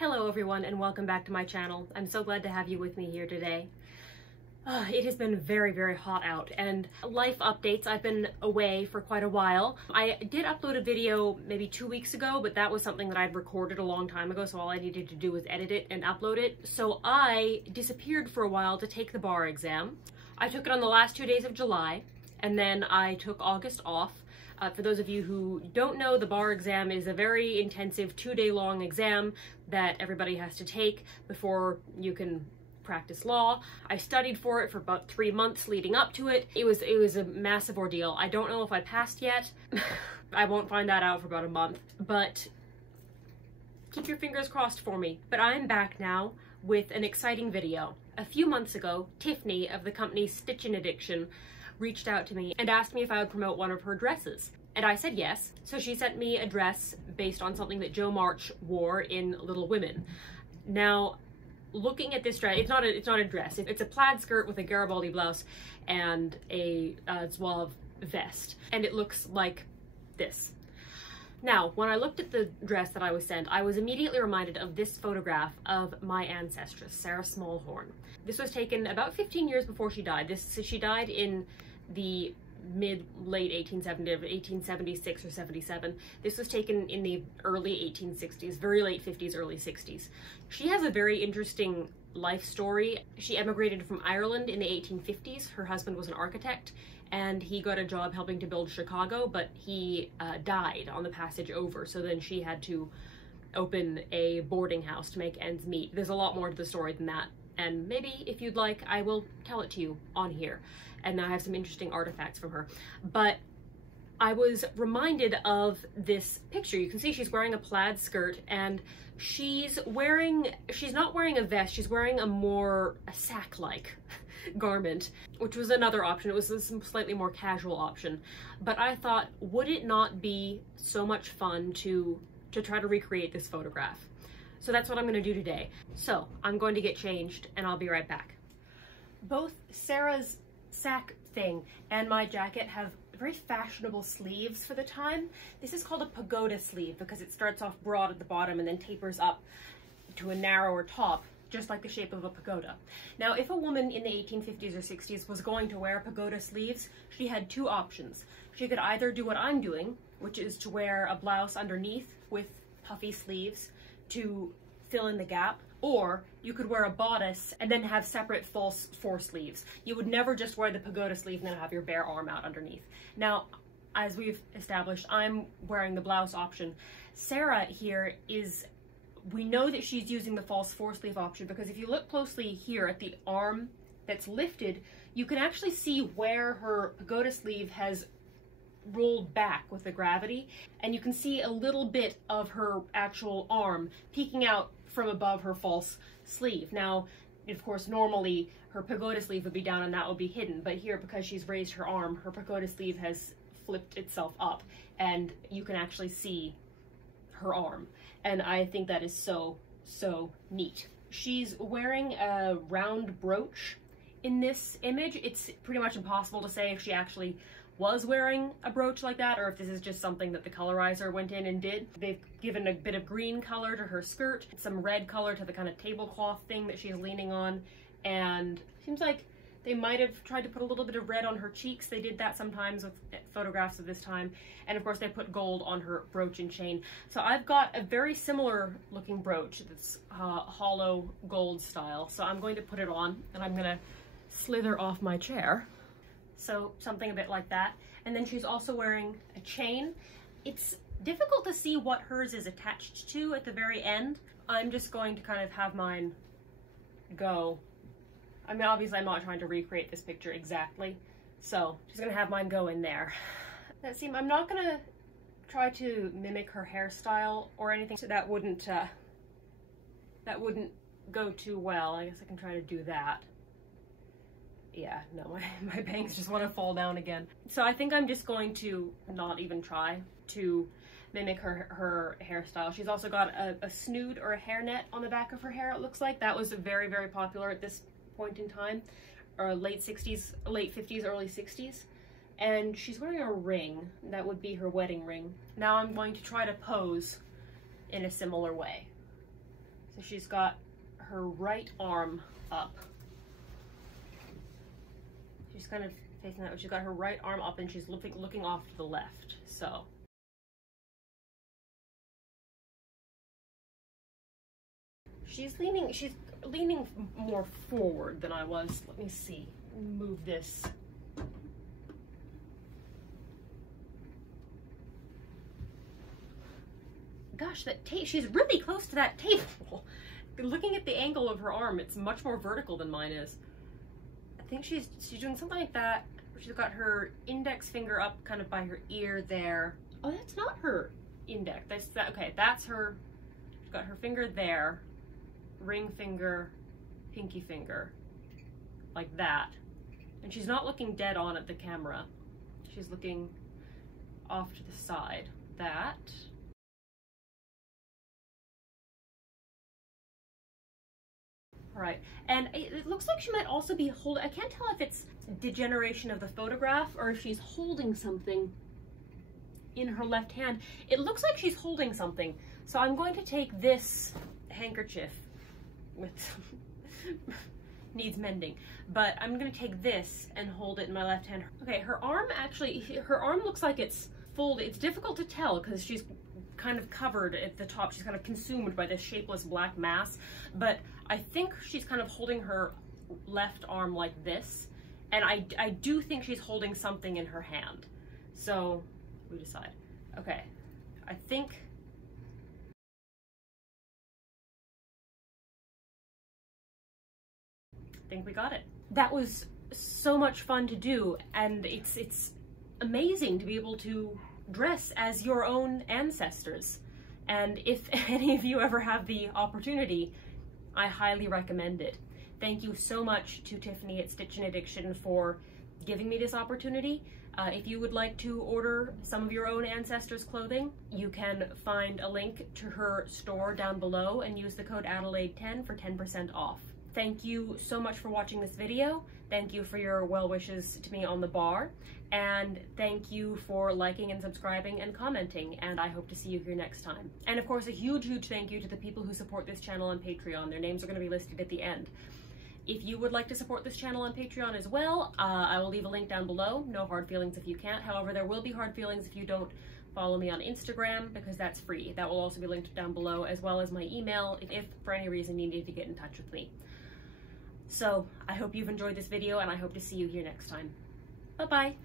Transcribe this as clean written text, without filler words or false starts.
Hello everyone and welcome back to my channel. I'm so glad to have you with me here today. It has been very hot out and life updates. I've been away for quite a while. I did upload a video maybe 2 weeks ago, but that was something that I'd recorded a long time ago, so all I needed to do was edit it and upload it. So I disappeared for a while to take the bar exam. I took it on the last 2 days of July and then I took August off. For those of you who don't know, the bar exam is a very intensive 2-day long exam that everybody has to take before you can practice law. I studied for it for about 3 months leading up to it. It was a massive ordeal. I don't know if I passed yet. I won't find that out for about a month, but keep your fingers crossed for me. But I'm back now with an exciting video. A few months ago, Tiffany of the company Stitchin' Addiction reached out to me and asked me if I would promote one of her dresses. And I said yes. So she sent me a dress based on something that Jo March wore in Little Women. Now, looking at this dress, it's not a dress. It's a plaid skirt with a Garibaldi blouse and a Zouave vest. And it looks like this. Now, when I looked at the dress that I was sent, I was immediately reminded of this photograph of my ancestress, Sarah Smallhorn. This was taken about 15 years before she died. She died in the late 1876 or 77. This was taken in the early 1860s, very late 50s, early 60s. She has a very interesting life story. She emigrated from Ireland in the 1850s. Her husband was an architect and he got a job helping to build Chicago, but he died on the passage over. So then she had to open a boarding house to make ends meet. There's a lot more to the story than that. And maybe if you'd like, I will tell it to you on here. And I have some interesting artifacts from her. But I was reminded of this picture. You can see she's wearing a plaid skirt and she's not wearing a vest, she's wearing a sack-like garment, which was another option. It was a slightly more casual option. But I thought, would it not be so much fun to try to recreate this photograph? So that's what I'm gonna do today. So I'm going to get changed and I'll be right back. Both Sarah's sack thing and my jacket have very fashionable sleeves for the time. This is called a pagoda sleeve because it starts off broad at the bottom and then tapers up to a narrower top, just like the shape of a pagoda. Now, if a woman in the 1850s or 60s was going to wear pagoda sleeves, she had two options. She could either do what I'm doing, which is to wear a blouse underneath with puffy sleeves to fill in the gap, or you could wear a bodice and then have separate false sleeves. You would never just wear the pagoda sleeve and then have your bare arm out underneath. Now, as we've established, I'm wearing the blouse option. Sarah here we know that she's using the false sleeve option because if you look closely here at the arm that's lifted, you can actually see where her pagoda sleeve has rolled back with the gravity, and you can see a little bit of her actual arm peeking out from above her false sleeve. Now, of course, normally her pagoda sleeve would be down and that would be hidden, but here, because she's raised her arm, her pagoda sleeve has flipped itself up and you can actually see her arm. And I think that is so neat. She's wearing a round brooch in this image. It's pretty much impossible to say if she actually was wearing a brooch like that or if this is just something that the colorizer went in and did. They've given a bit of green color to her skirt, some red color to the kind of tablecloth thing that she's leaning on, and seems like they might have tried to put a little bit of red on her cheeks. They did that sometimes with photographs of this time. And of course they put gold on her brooch and chain. So I've got a very similar looking brooch that's hollow gold style. So I'm going to put it on and I'm gonna slither off my chair. So something a bit like that. And then she's also wearing a chain. It's difficult to see what hers is attached to at the very end. I'm just going to kind of have mine go. I mean, obviously I'm not trying to recreate this picture exactly. So just gonna have mine go in there. I'm not gonna try to mimic her hairstyle or anything, so that wouldn't go too well. I guess I can try to do that. Yeah, no, my bangs just want to fall down again. So I think I'm just going to not even try to mimic her hairstyle. She's also got a snood or a hairnet on the back of her hair, it looks like. That was very popular at this point in time, or late 50s, early 60s. And she's wearing a ring. That would be her wedding ring. Now I'm going to try to pose in a similar way. So So she's got her right arm up. She's kind of facing that way. She's got her right arm up and she's looking off to the left. So she's leaning more forward than I was. Let me see. Move this. Gosh, that tape, she's really close to that table. Looking at the angle of her arm, it's much more vertical than mine is. I think she's doing something like that. She's got her index finger up kind of by her ear there. Oh, that's not her index. Okay, that's her. She's got her finger there, ring finger, pinky finger, like that. And she's not looking dead on at the camera. She's looking off to the side. That. All right, and it looks like she might also be holding, I can't tell if it's degeneration of the photograph or if she's holding something in her left hand. It looks like she's holding something. So I'm going to take this handkerchief with needs mending, but I'm going to take this and hold it in my left hand. Okay, her arm looks like it's folded. It's difficult to tell because she's kind of covered at the top. She's kind of consumed by this shapeless black mass, but I think she's kind of holding her left arm like this, and I do think she's holding something in her hand. So we decide. Okay, I think we got it. That was so much fun to do, and it's amazing to be able to dress as your own ancestors. And if any of you ever have the opportunity, I highly recommend it. Thank you so much to Tiffany at Stitch and Addiction for giving me this opportunity. If you would like to order some of your own ancestors clothing, you can find a link to her store down below and use the code Adelaide10 for 10% off. Thank you so much for watching this video. Thank you for your well wishes to me on the bar. And thank you for liking and subscribing and commenting. And I hope to see you here next time. And of course, a huge, huge thank you to the people who support this channel on Patreon. Their names are going to be listed at the end. If you would like to support this channel on Patreon as well, I will leave a link down below. No hard feelings if you can't. However, there will be hard feelings if you don't follow me on Instagram, because that's free. That will also be linked down below, as well as my email if for any reason you need to get in touch with me. So I hope you've enjoyed this video, and I hope to see you here next time. Bye-bye.